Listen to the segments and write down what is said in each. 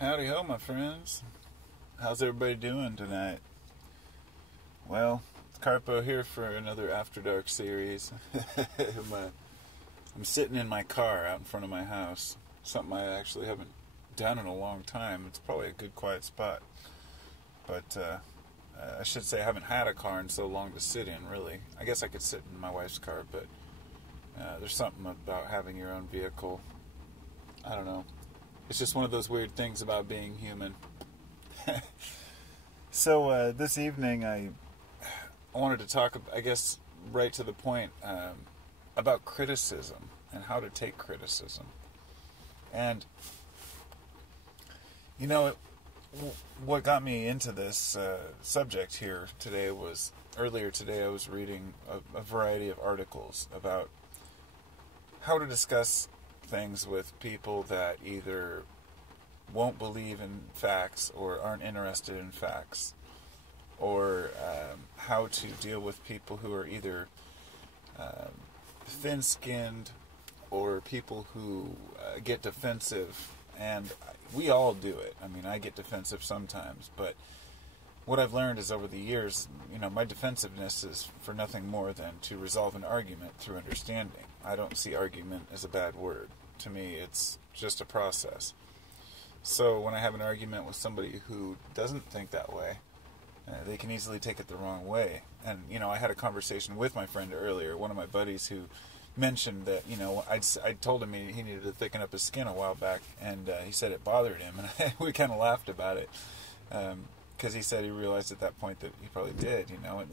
Howdy ho, my friends. How's everybody doing tonight? Well, Carpo here for another After Dark series. I'm sitting in my car out in front of my house. Something I actually haven't done in a long time. It's probably a good quiet spot. But I should say I haven't had a car in so long to sit in, really. I guess I could sit in my wife's car, but there's something about having your own vehicle. I don't know. It's just one of those weird things about being human. So this evening I wanted to talk, I guess, right to the point, about criticism and how to take criticism. And, what got me into this subject here today was, earlier today I was reading a variety of articles about how to discuss things with people that either won't believe in facts or aren't interested in facts, or how to deal with people who are either thin-skinned or people who get defensive. And we all do it. I mean, I get defensive sometimes, but what I've learned is over the years, my defensiveness is for nothing more than to resolve an argument through understanding. I don't see argument as a bad word. To me, it's just a process. So when I have an argument with somebody who doesn't think that way, they can easily take it the wrong way. And, I had a conversation with my friend earlier, one of my buddies, who mentioned that, I told him he needed to thicken up his skin a while back, and he said it bothered him, and we kind of laughed about it, because he said he realized at that point that he probably did, and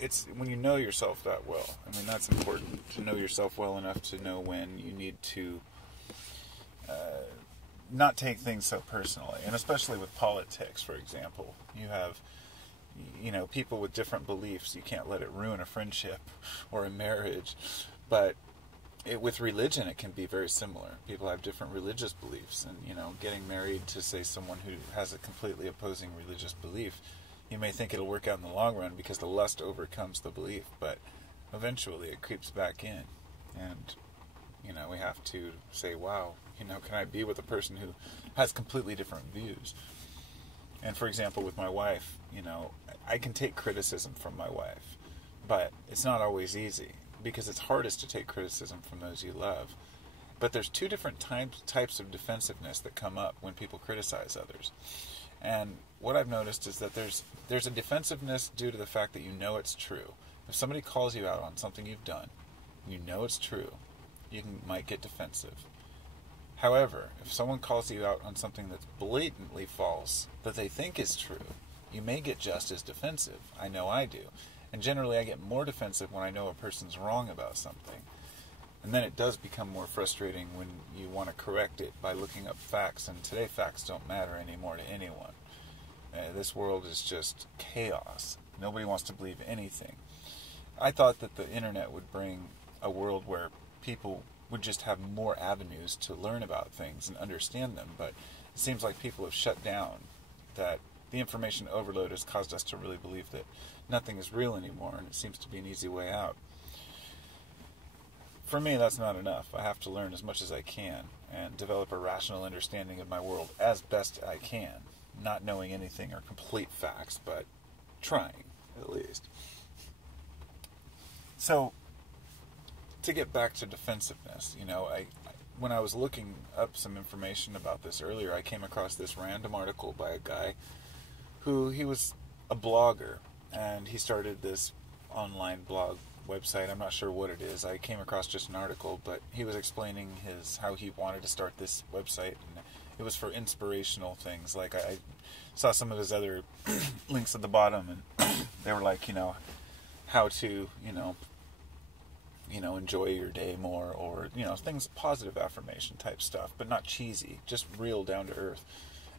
it's when you know yourself that well. I mean, that's important, to know yourself well enough to know when you need to not take things so personally, and especially with politics, for example. You have, people with different beliefs. You can't let it ruin a friendship or a marriage, but with religion, it can be very similar. People have different religious beliefs, and, getting married to, say, someone who has a completely opposing religious belief, you may think it'll work out in the long run because the lust overcomes the belief, but eventually it creeps back in, and, we have to say, wow, can I be with a person who has completely different views? And for example, with my wife, I can take criticism from my wife, but it's not always easy, because it's hardest to take criticism from those you love. But there's two different types of defensiveness that come up when people criticize others. And what I've noticed is that there's a defensiveness due to the fact that it's true. If somebody calls you out on something you've done, it's true, you might get defensive. However, if someone calls you out on something that's blatantly false, that they think is true, you may get just as defensive. I know I do. And generally I get more defensive when I know a person's wrong about something. And then it does become more frustrating when you want to correct it by looking up facts, and today facts don't matter anymore to anyone. This world is just chaos. Nobody wants to believe anything. I thought that the internet would bring a world where people would just have more avenues to learn about things and understand them, but it seems like people have shut down, that the information overload has caused us to really believe that nothing is real anymore, and it seems to be an easy way out. For me, that's not enough. I have to learn as much as I can and develop a rational understanding of my world as best I can, not knowing anything or complete facts, but trying, at least. So, to get back to defensiveness, when I was looking up some information about this earlier, I came across this random article by a guy he was a blogger, and he started this online blog website. I'm not sure what it is. I came across just an article, but he was explaining how he wanted to start this website, and it was for inspirational things. Like, I saw some of his other links at the bottom, and they were like, how to, enjoy your day more, or, things, positive affirmation type stuff, but not cheesy, just real down to earth.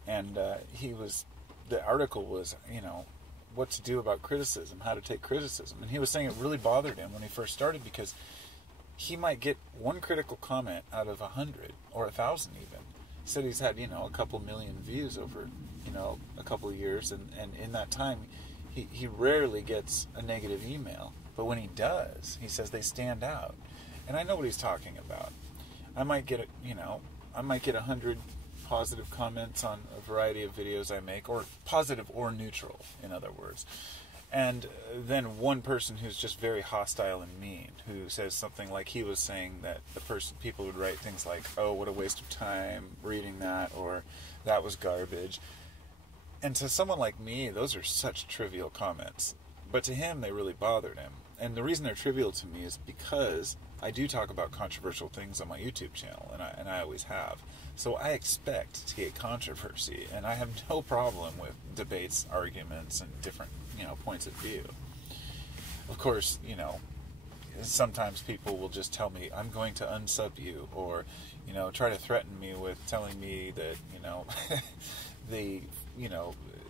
And the article was, what to do about criticism, how to take criticism. And he was saying it really bothered him when he first started, because he might get one critical comment out of 100 or 1,000 even. He said he's had, a couple million views over, a couple of years, and in that time, he rarely gets a negative email. But when he does, he says they stand out. And I know what he's talking about. I might get 100 positive comments on a variety of videos I make, or positive or neutral, in other words. And then one person who's just very hostile and mean, who says something like he was saying, that people would write things like, "Oh, what a waste of time reading that," or "that was garbage." And to someone like me, those are such trivial comments. But to him, they really bothered him. And the reason they're trivial to me is because I do talk about controversial things on my YouTube channel, and I always have. So I expect to get controversy, and I have no problem with debates, arguments, and different, points of view. Of course, sometimes people will just tell me, "I'm going to unsub you," or, try to threaten me with telling me that,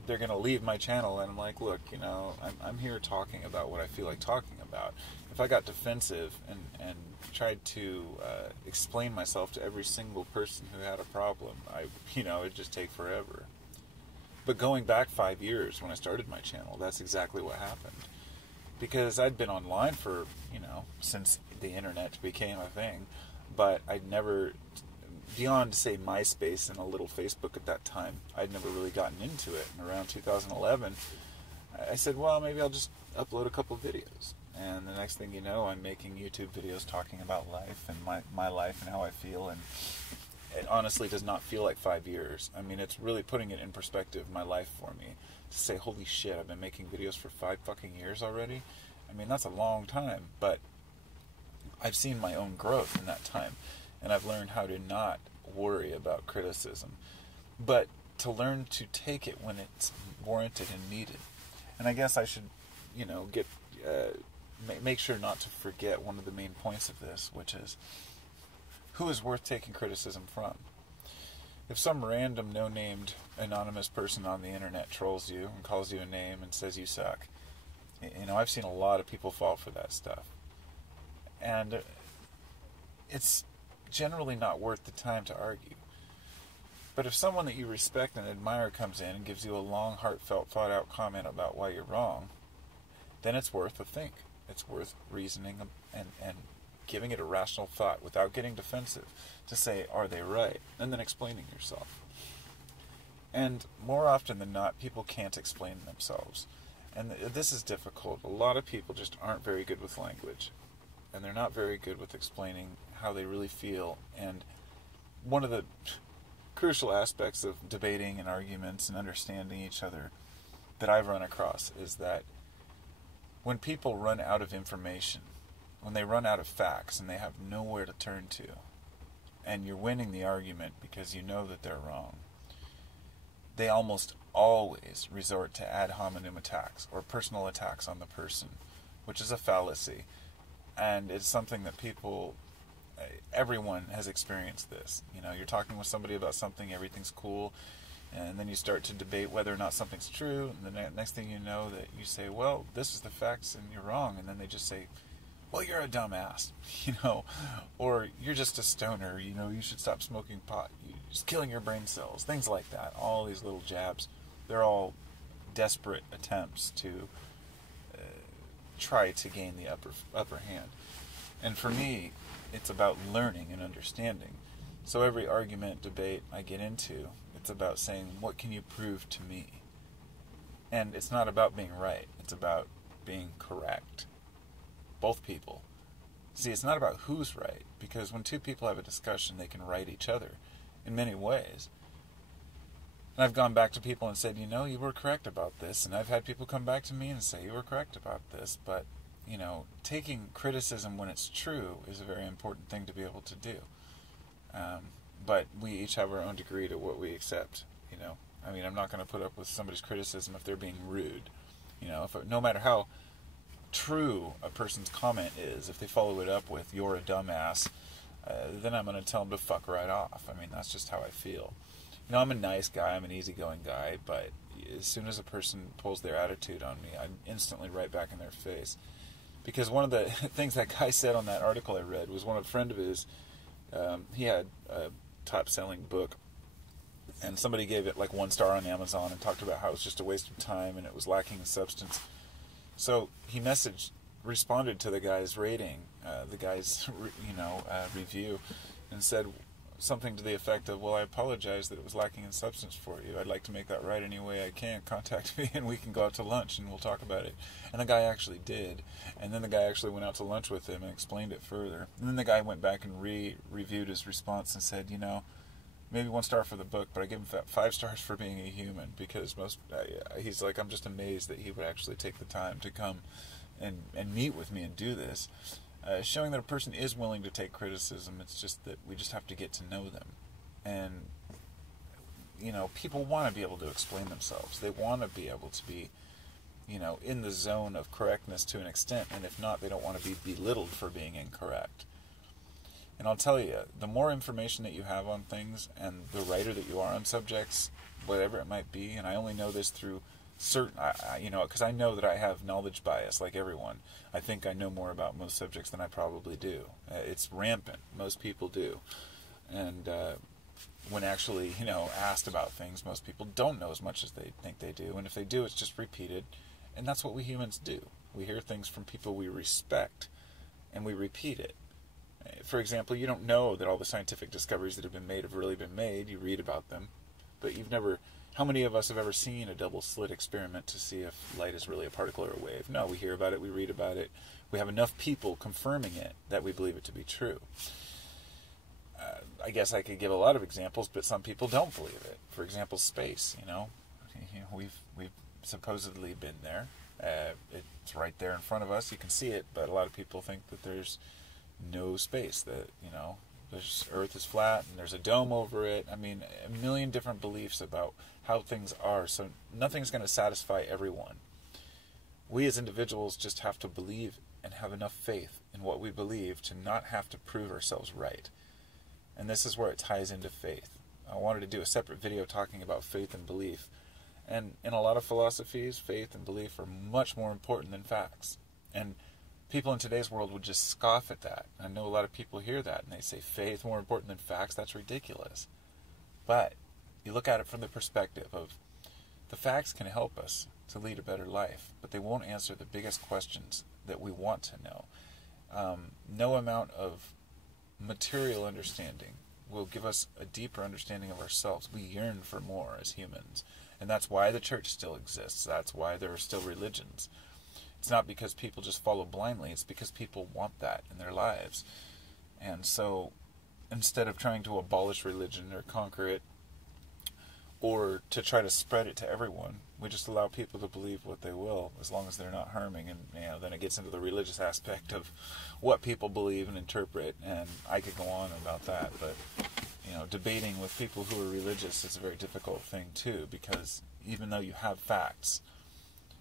they're going to leave my channel, and I'm like, look, I'm here talking about what I feel like talking about. If I got defensive and tried to explain myself to every single person who had a problem, it'd just take forever. But going back 5 years when I started my channel, that's exactly what happened. Because I'd been online for, since the internet became a thing, but I'd never, beyond, say, MySpace and a little Facebook at that time, I'd never really gotten into it. And around 2011, I said, well, maybe I'll just upload a couple videos. And the next thing you know, I'm making YouTube videos talking about life and my life and how I feel. And it honestly does not feel like 5 years. I mean, it's really putting it in perspective, my life, for me. To say, holy shit, I've been making videos for 5 fucking years already? I mean, that's a long time. But I've seen my own growth in that time. And I've learned how to not worry about criticism, but to learn to take it when it's warranted and needed. And I guess I should, make sure not to forget one of the main points of this, which is, who is worth taking criticism from? If some random, no-named, anonymous person on the internet trolls you and calls you a name and says you suck, I've seen a lot of people fall for that stuff. And it's generally not worth the time to argue. But if someone that you respect and admire comes in and gives you a long, heartfelt, thought-out comment about why you're wrong, then it's worth a think. It's worth reasoning and giving it a rational thought without getting defensive to say, are they right? And then explaining yourself. And more often than not, people can't explain themselves. And this is difficult. A lot of people just aren't very good with language. And they're not very good with explaining how they really feel. And one of the crucial aspects of debating and arguments and understanding each other that I've run across is that when people run out of information, when they run out of facts and they have nowhere to turn to, and you're winning the argument because you know that they're wrong, they almost always resort to ad hominem attacks or personal attacks on the person, which is a fallacy. And it's something that everyone has experienced this. You're talking with somebody about something, everything's cool, and then you start to debate whether or not something's true, and the next thing you know that you say, well, this is the facts and you're wrong, and then they just say, well, you're a dumbass, or you're just a stoner, you should stop smoking pot, you're just killing your brain cells, things like that. All these little jabs, they're all desperate attempts to try to gain the upper hand. And for me, it's about learning and understanding. So every argument, debate I get into, it's about saying, what can you prove to me? And it's not about being right. It's about being correct. Both people. See, it's not about who's right, because when two people have a discussion, they can right each other in many ways. And I've gone back to people and said, you were correct about this. And I've had people come back to me and say, you were correct about this. But, taking criticism when it's true is a very important thing to be able to do. But we each have our own degree to what we accept, I'm not going to put up with somebody's criticism if they're being rude. No matter how true a person's comment is, if they follow it up with, you're a dumbass, then I'm going to tell them to fuck right off. That's just how I feel. I'm a nice guy, I'm an easygoing guy, but as soon as a person pulls their attitude on me, I'm instantly right back in their face. Because one of the things that guy said on that article I read was, one of a friend of his, he had a top-selling book, and somebody gave it like 1 star on Amazon and talked about how it was just a waste of time and it was lacking in substance. So he responded to the guy's rating, the guy's review, and said, something to the effect of, well, I apologize that it was lacking in substance for you. I'd like to make that right any way I can. Contact me and we can go out to lunch and we'll talk about it. And the guy actually did. And then the guy actually went out to lunch with him and explained it further. And then the guy went back and reviewed his response and said, maybe 1 star for the book, but I give him 5 stars for being a human, because he's like, I'm just amazed that he would actually take the time to come and meet with me and do this. Showing that a person is willing to take criticism. It's just that we just have to get to know them. And, people want to be able to explain themselves. They want to be able to be, in the zone of correctness to an extent. And if not, they don't want to be belittled for being incorrect. And I'll tell you, the more information that you have on things and the writer that you are on subjects, whatever it might be, and I only know this through certain, because I know that I have knowledge bias like everyone. I think I know more about most subjects than I probably do. It's rampant. Most people do. And when actually, asked about things, most people don't know as much as they think they do. And if they do, it's just repeated. And that's what we humans do. We hear things from people we respect, and we repeat it. For example, you don't know that all the scientific discoveries that have been made have really been made. You read about them. But you've never... How many of us have ever seen a double-slit experiment to see if light is really a particle or a wave? No, we hear about it, we read about it. We have enough people confirming it that we believe it to be true. I guess I could give a lot of examples, but some people don't believe it. For example, space. We've supposedly been there. It's right there in front of us. You can see it, but a lot of people think that there's no space. That Earth is flat and there's a dome over it. I mean, a million different beliefs about how things are. So nothing's going to satisfy everyone. We as individuals just have to believe and have enough faith in what we believe to not have to prove ourselves right. And this is where it ties into faith. I wanted to do a separate video talking about faith and belief. And in a lot of philosophies, faith and belief are much more important than facts. And people in today's world would just scoff at that. I know a lot of people hear that and they say faith more important than facts. That's ridiculous. But you look at it from the perspective of the facts can help us to lead a better life, but they won't answer the biggest questions that we want to know. No amount of material understanding will give us a deeper understanding of ourselves. We yearn for more as humans. And that's why the church still exists. That's why there are still religions. It's not because people just follow blindly. It's because people want that in their lives. And so instead of trying to abolish religion or conquer it or to try to spread it to everyone, we just allow people to believe what they will as long as they're not harming. And then it gets into the religious aspect of what people believe and interpret. And I could go on about that. But, debating with people who are religious is a very difficult thing too, because even though you have facts,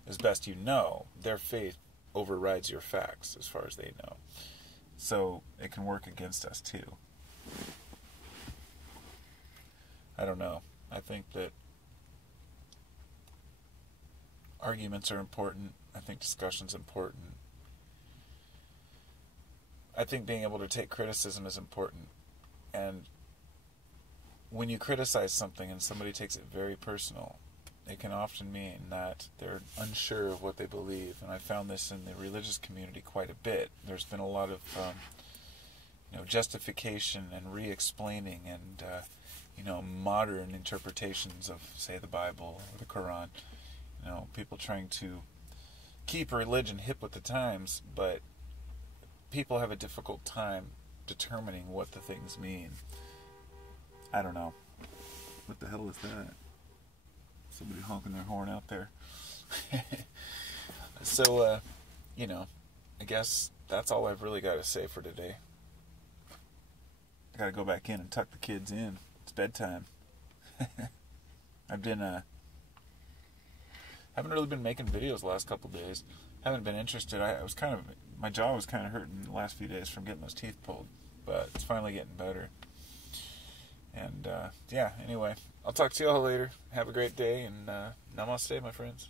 as best you know, their faith overrides your facts as far as they know. So it can work against us too. I don't know. I think that arguments are important. I think discussion's important. I think being able to take criticism is important. And when you criticize something and somebody takes it very personal, it can often mean that they're unsure of what they believe. And I found this in the religious community quite a bit. There's been a lot of justification and re-explaining and modern interpretations of, say, the Bible or the Quran. People trying to keep religion hip with the times, but people have a difficult time determining what the things mean. I don't know. What the hell is that? Somebody honking their horn out there. So, I guess that's all I've really got to say for today. I got to go back in and tuck the kids in. It's bedtime. I've been, haven't really been making videos the last couple days. Haven't been interested. My jaw was kind of hurting the last few days from getting those teeth pulled, but it's finally getting better. And, anyway, I'll talk to you all later. Have a great day, and namaste, my friends.